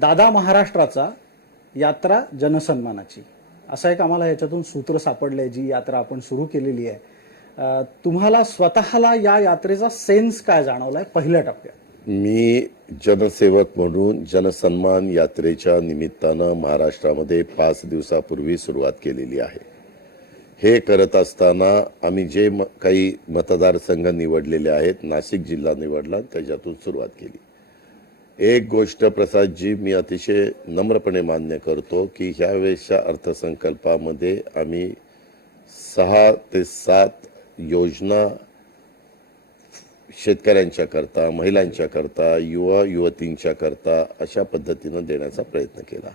दादा महाराष्ट्राचा यात्रा जनसन्मानाची. असं एक आम्हाला याच्यातून सूत्र सापडलंय जी यात्रा आपण सुरू केलेली आहे. तुम्हाला स्वतःला या यात्रेचा सेन्स काय जाणवलाय पहिल्या टप्प्यात? मी जनसेवक म्हणून जनसन्मान यात्रेच्या निमित्तानं महाराष्ट्रामध्ये पाच दिवसापूर्वी सुरुवात केलेली आहे. हे करत असताना आम्ही जे म- काही मतदारसंघ निवडलेले आहेत नाशिक जिल्हा निवडला त्याच्यातून सुरुवात केली. एक गोष्ट प्रसादजी मी अतिशय नम्रपणे मान्य करतो की ह्या वेळेसच्या अर्थसंकल्पामध्ये आम्ही सहा ते सात योजना शेतकऱ्यांच्या करता महिलांच्या करता युवा युवतींच्या करता अशा पद्धतीनं देण्याचा प्रयत्न केला.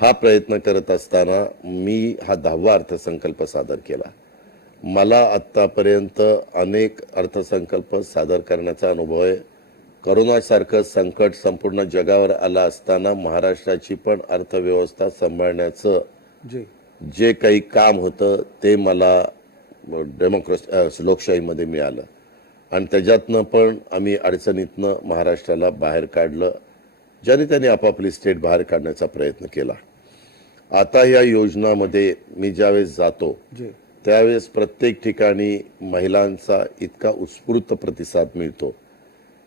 हा प्रयत्न करत असताना मी हा दहावा अर्थसंकल्प सादर केला. मला आत्तापर्यंत अनेक अर्थसंकल्प सादर करण्याचा अनुभव आहे. करोनासारखं संकट संपूर्ण जगावर आलं असताना महाराष्ट्राची पण अर्थव्यवस्था सांभाळण्याचं जी. काही काम होतं ते मला डेमोक्रेसी लोकशाहीमध्ये मिळालं. आणि त्याच्यातनं पण आम्ही अडचणीतनं महाराष्ट्राला बाहेर काढलं ज्याने त्यांनी आपापली स्टेट बाहेर काढण्याचा प्रयत्न केला. आता या योजनामध्ये मी ज्यावेळेस जातो त्यावेळेस प्रत्येक ठिकाणी महिलांचा इतका उत्स्फूर्त प्रतिसाद मिळतो.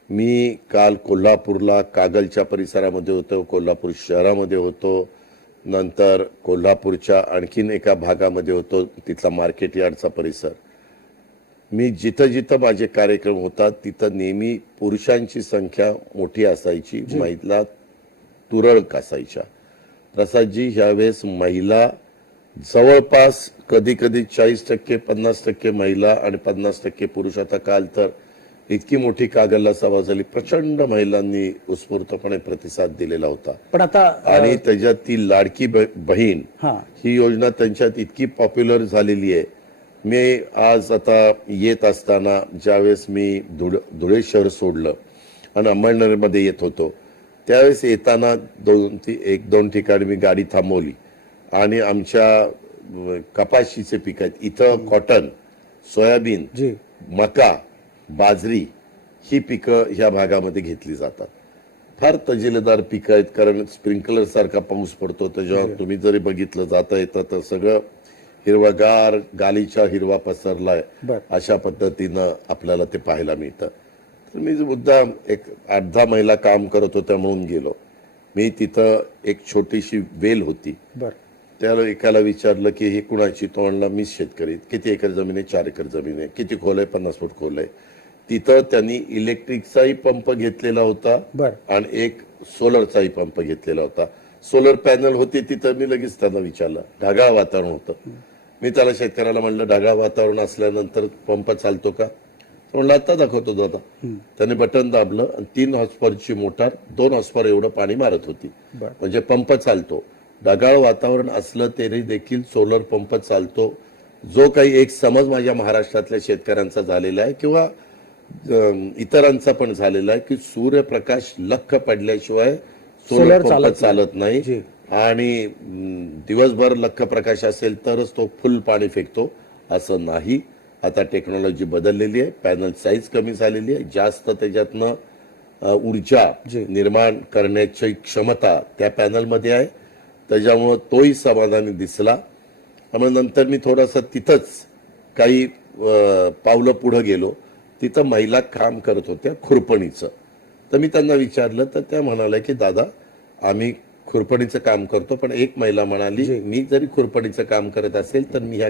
मी काल कोल्हापूरला कागलच्या परिसरामध्ये होतो कोल्हापूर शहरामध्ये होतो नंतर कोल्हापूरच्या आणखीन एका भागामध्ये होतो तिथला मार्केट यार्डचा परिसर. मी जिथं जिथं माझे कार्यक्रम होतात तिथं नेहमी पुरुषांची संख्या मोठी असायची महिला तुरळक असायच्या. प्रसादजी ह्यावेळेस महिला जवळपास कधी कधी चाळीस टक्के पन्नास टक्के महिला आणि पन्नास टक्के पुरुष. आता काल तर इतकी मोठी कागलला सभा झाली प्रचंड महिलांनी उत्स्फूर्तपणे प्रतिसाद दिलेला होता. पण आता आणि त्याच्यात ती लाडकी बहीण हा. ही योजना त्यांच्यात इतकी पॉप्युलर झालेली आहे. मी आज आता येत असताना ज्यावेळेस मी धुळ शहर सोडलं आणि अंमळनेरमध्ये येत होतो त्यावेळेस येताना दोन ती एक दोन ठिकाणी मी गाडी थांबवली. आणि आमच्या कपाशीचे पीक आहेत. इथं कॉटन सोयाबीन मका बाजरी ही पिकं ह्या भागामध्ये घेतली जातात. फार तजेलेदार पिकं आहेत कारण स्प्रिंकलर सारखा पाऊस पडतो त्याच्यावर तुम्ही जरी बघितलं जाता येतं तर सगळं हिरवगार गालीचा हिरवा पसरलाय. अशा पद्धतीनं आपल्याला ते पाहायला मिळतं. तर मी मुद्दा एक आठ दहा महिला काम करत होत्या म्हणून गेलो. मी तिथं एक छोटीशी वेल होती. त्याला एकाला विचारलं की ही कुणाची? तो म्हणला मीच शेतकरी. किती एकर जमीन आहे? चार एकर जमीन आहे. किती खोल आहे? पन्नास फूट खोल आहे. तिथं त्यांनी इलेक्ट्रिकचाही पंप घेतलेला होता आणि एक सोलरचाही पंप घेतलेला होता. सोलर पॅनल होते तिथं मी लगेच त्यांना विचारलं. ढगाळ वातावरण होतं. मी त्याला शेतकऱ्याला म्हणलं ढगाळ वातावरण असल्यानंतर पंप चालतो का? तो म्हणला आता दाखवतो दादा त्याने बटन दाबलं आणि तीन हॉर्सपॉवरची मोटार दोन हॉर्सपॉवर एवढं पाणी मारत होती. म्हणजे पंप चालतो. ढगाळ वातावरण असलं तरी देखील सोलर पंप चालतो. जो काही एक समज माझ्या महाराष्ट्रातल्या शेतकऱ्यांचा झालेला आहे किंवा इतरांचा पण झालेला आहे की सूर्यप्रकाश लख पडल्याशिवाय सोलर पंप चालत चालत. नाही. आणि दिवसभर लख प्रकाश असेल तरच तो फुल पाणी फेकतो असं नाही. आता टेक्नॉलॉजी बदललेली आहे पॅनल साईज कमी झालेली आहे. जास्त त्याच्यातनं ऊर्जा. निर्माण करण्याची क्षमता त्या पॅनलमध्ये आहे. त्याच्यामुळं तोही समाधानी दिसला. त्यामुळे नंतर मी थोडासा तिथंच काही पावलं पुढं गेलो. तिथं महिला काम करत होत्या खुरपणीचं. तर मी त्यांना विचारलं तर त्या म्हणाल्या की दादा आम्ही खुरपणीचं काम करतो पण एक महिला म्हणाली मी जरी खुरपणीचं काम करत असेल तर मी ह्या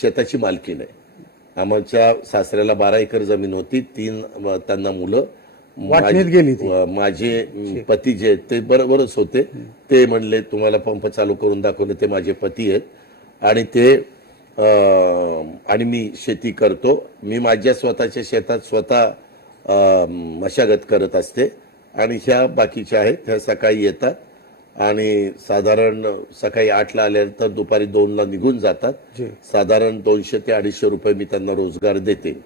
शेताची मालकीण आहे. आमच्या सासऱ्याला बारा एकर जमीन होती तीन त्यांना मुलं गेली माझे पती जे आहेत ते बरोबरच होते. ते म्हणले तुम्हाला पंप चालू करून दाखवले ते माझे पती आहेत. आणि ते आणि मी शेती करतो. मी माझ्या स्वतःच्या शेतात स्वतः मशागत करत असते. आणि ह्या बाकीच्या आहेत ह्या सकाळी येतात. आणि साधारण सकाळी आठला आल्यानंतर दुपारी दोनला निघून जातात. साधारण दोनशे ते अडीचशे रुपये मी त्यांना रोजगार देते.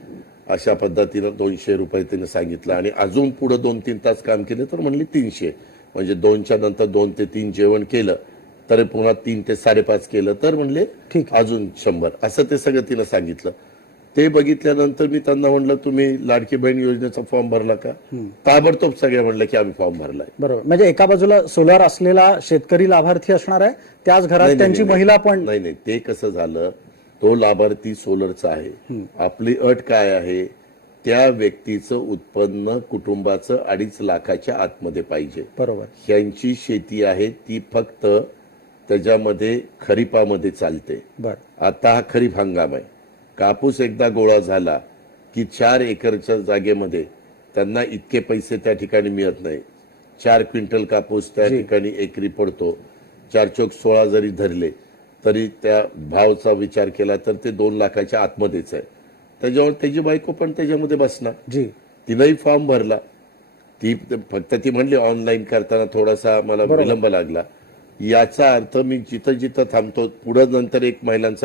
अशा पद्धतीनं दोनशे रुपये तिने सांगितलं. आणि अजून पुढे दोन तीन तास काम केले तर म्हणली तीनशे. म्हणजे दोनच्या नंतर दोन ते तीन जेवण केलं. तर पुन्हा तीन ते साडेपाच केलं तर म्हणले ठीक अजून शंभर. असं ते सगळं तिनं सांगितलं. ते बघितल्यानंतर मी त्यांना म्हणलं तुम्ही लाडकी बहीण योजनेचा फॉर्म भरला का? ताबडतोब सगळे म्हणलं की आम्ही फॉर्म भरलाय. बरोबर. म्हणजे एका बाजूला सोलार असलेला शेतकरी लाभार्थी असणार आहे त्याच घरात त्यांची महिला पण नाही नाही. ते कसं झालं तो लाभार्थी सोलरचा आहे. आपली अट काय आहे? त्या व्यक्तीचं उत्पन्न कुटुंबाचं अडीच लाखाच्या आतमध्ये पाहिजे. बरोबर. ह्यांची शेती आहे ती फक्त त्याच्यामध्ये खरीपामध्ये चालते. आता हा खरीप हंगाम आहे. कापूस एकदा गोळा झाला की चार एकरच्या जागेमध्ये त्यांना इतके पैसे त्या ठिकाणी मिळत नाही. चार क्विंटल कापूस त्या ठिकाणी एकरी पडतो. चार चौक सोळा जरी धरले तरी त्या भावचा विचार केला तर ते दोन लाखाच्या आतमध्येच आहे. त्याच्यावर त्याची बायको पण त्याच्यामध्ये बसणार. जी. तिनंही फॉर्म भरला. ती फक्त ती म्हणली ऑनलाईन करताना थोडासा मला विलंब लागला. याचा अर्थ मी जिथं जिथं थांबतो पुढं नंतर एक महिलांचा